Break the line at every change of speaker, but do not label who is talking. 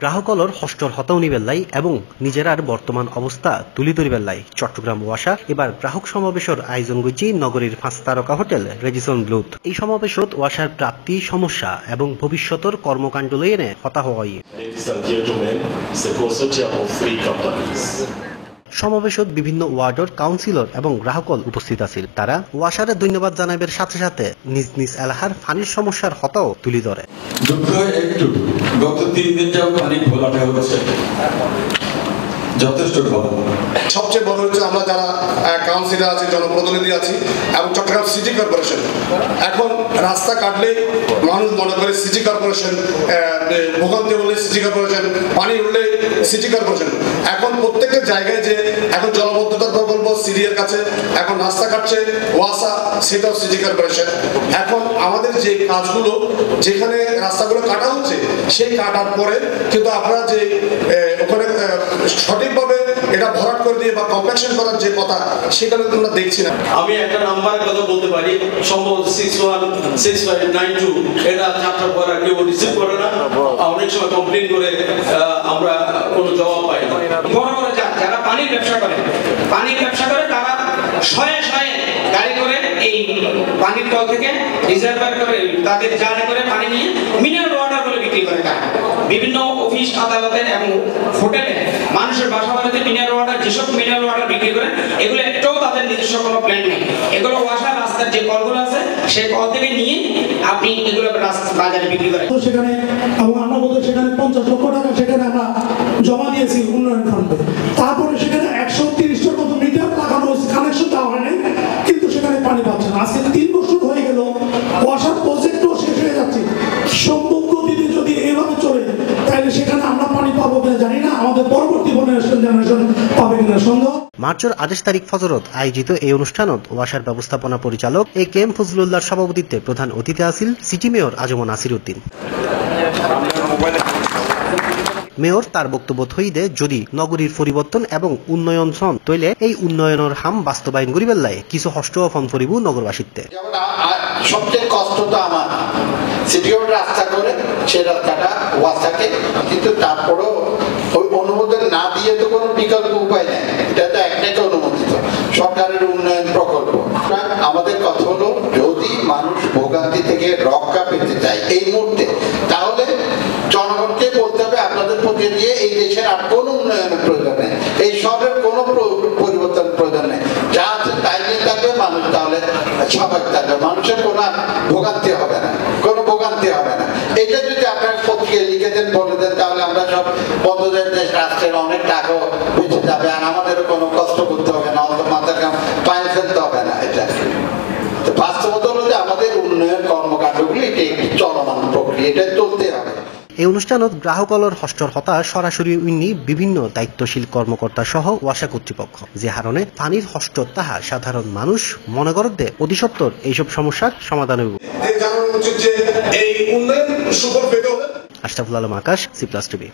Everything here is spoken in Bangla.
গ্রাহকলর হষ্টর হতাও নিবেল্লাই এবং নিজেরার বর্তমান অবস্থা তুলি ধরিবেল্লাই চট্টগ্রাম ওয়াসা, এবার গ্রাহক সমাবেশের আয়োজন করছি নগরীর পাঁচ তারকা হোটেল, রেজিসন ব্লুথ এই সমাবেশত ওয়াসার প্রাপ্তি, সমস্যা এবং ভবিষ্যতের কর্মকাণ্ড লইয়ে হতা হওয়াই সমাবেশত বিভিন্ন ওয়ার্ডর কাউন্সিলর এবং গ্রাহকল উপস্থিত আছিল। তারা ওয়াসারে ধন্যবাদ জানাবের সাথে সাথে নিজ নিজ এলাকার পানির সমস্যার হতাও তুলি ধরে।
একটু গত তিন দিন যাও পানি ঘোলাটে হচ্ছে যথেষ্ট
সবচেয়ে বড় হচ্ছে আমরা যারা কাউন্সিলর আছি, জনপ্রতিনিধি আছি এবং চট্টগ্রাম সিটি কর্পোরেশন। এখন রাস্তা কাটলে মানুষ মনে করে সিটি কর্পোরেশন ভূগন্তি হলে সিটি কর্পোরেশন, পানি উঠলে সিটি কর্পোরেশন। এখন প্রত্যেকটা জায়গায় যে এখন জলবদ্ধতা প্রকল্প সিডিএর কাছে, এখন রাস্তা কাটছে ওয়াসা, সেটাও সিটি কর্পোরেশন। এখন আমাদের যে কাজগুলো, যেখানে রাস্তাগুলো কাটা হচ্ছে, সেই কাটার পরে কিন্তু আপনারা যে ওখানে সঠিকভাবে এটা ভরাট করে দিয়ে বা করার যে কথা সেখানে তোমরা দেখছি না।
আমি একটা কথা বলতে পারি, সম্ভবত six one six five nine two এটা আর কেউ রিসিভ করে না। অনেক সময় কমপ্লেন করে আমরা কোনো জবাব পাই
না। বড় বড় যারা পানির ব্যবসা করে, পানির ব্যবসা করে, তারা শয়ে শয়ে গাড়ি করে এই পানির কল থেকে রিজার্ভার করে, তাদের জানে করে পানি নিয়ে মিনারেল ওয়াটার করে বিক্রি করে তারা। বিভিন্ন অফিস আদালতের এবং হোটেলে মানুষের বাসা বাড়িতে মিনারেল ওয়াটার যেসব মিনারেল ওয়াটার বিক্রি করে এগুলো একটাও তাদের নিজস্ব কোনো প্ল্যান নেই। এগুলো ওয়াসার রাস্তার যে কলগুলো আছে, সেই কল থেকে নিয়ে আপনি এগুলো বাজারে বিক্রি করেন।
সেখানে এবং আমরা সেখানে পঞ্চাশ লক্ষ টাকা জেনারেশন পাবে কিনা সন্দেহ?
মার্চের আঠাশ তারিখ ফজরত আয়োজিত এই অনুষ্ঠানত ওয়াসার ব্যবস্থাপনা পরিচালক এ কে এম ফজলুল্লাহর সভাপতিত্বে প্রধান অতিথি আসিল city mayor Azam Nasir Uddin mayor তার বক্তব্য থইদে যদি নগরীর পরিবর্তন এবং উন্নয়ন ছন তৈলে এই উন্নয়নের হাম বাস্তবায়ন করিবেল্লাই কিছু হষ্ট ফন ফরিব নগরবাসীতে
সবচেয়ে কষ্ট তো আমার রাস্তা করে সে রাস্তাটা ওয়াসাকে কিন্তু তারপরেও ওই দিয়ে তো কোনো বিকল্প উপায় নেই। এটা তো একটাকে অনুমোদিত সরকারের উন্নয়ন প্রকল্প। আমাদের কথা হলো, যদি মানুষ ভোগান্তি থেকে রক্ষা পেতে চায় এই মুহূর্তে, তাহলে জনগণকে বলতে হবে, আপনাদের প্রতি দিয়ে এই দেশের আর কোনো উন্নয়নের প্রয়োজন নেই, এই শহরের কোনো পরিবর্তন প্রয়োজন নেই। যা আছে তাই নিয়ে থাকবে মানুষ তাহলে স্বাভাবিক থাকবে মানুষের কোনো ভোগান্তি হবে না এটা যদি পত্রিকায় লিখে দেন বলে দেন তাহলে আমরা সব বন্ধুদের দেশ রাষ্ট্রের অনেক টাকাও বেঁচে যাবে। আর আমাদেরও কোনো কষ্ট করতে হবে না অত মাথার কাম পায়ে ফেলতে হবে না এটা। বাস্তবতা হলো যে আমাদের উন্নয়ন কর্মকাণ্ডগুলি এটা একটি চলমান প্রক্রিয়া এটা চলতে হবে।
এই অনুষ্ঠানত হতা সরাসরি উইনি বিভিন্ন দায়িত্বশীল কর্মকর্তা সহ ওয়াসা কর্তৃপক্ষ। যে হারণে পানির হষ্ট তাহা সাধারণ মানুষ মনে করতে অতিসত্বর এইসব সমস্যার সমাধান হইব। যে এই উন্নয়ন সুফল পেতে হলে Ashraful Alam Akash C plus TV.